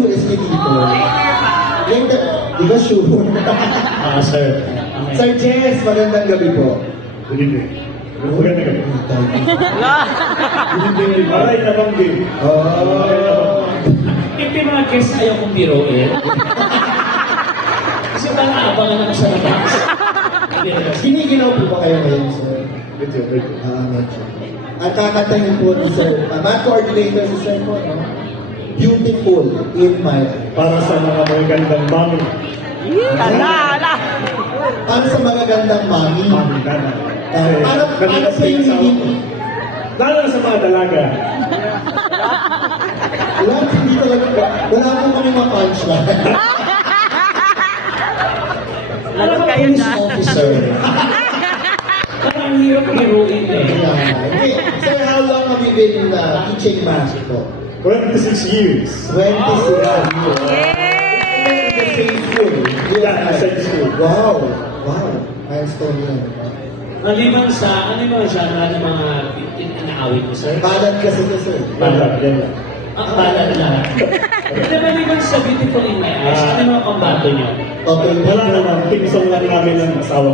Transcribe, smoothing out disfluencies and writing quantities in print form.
US ka dito? Later, di ba sure? Sir. Sir Jess, magandang gabi po. Good evening. Magandang gabi. Good evening. Aray na bang din? Ito yung mga guests ayaw kong biroin. Kasi parang abangan ako sa labas. Giniginaw po ba kayo ngayon, sir? Medyo. Medyo. Ang kakantahin po ni Sir, math coordinator si Sir po, no? Beautiful in my eyes. Para sa mga magagandang mami. Para sa mga gandang mami. Mami, nana. Para sa yung hindi. Lalo na sa mga dalaga. Hindi talaga. Wala po kami ma-punchline. Alam Kayo na. Officer. Parang hirap biruin eh. Okay. Sir, how long have you been teaching math po? 26 years. 26 years. In the same school. Yeah, same school. Wow. Milestone yan. Maliban sa, ano yung mga genre ng mga inaawit mo, sir? Balad kasi ito, sir. Balad, yan. Balad lang. Hindi maliban sa Beautiful in My Eyes, ano yung mga pambato nyo? Okay. Wala naman, pinsong lang namin ng asawa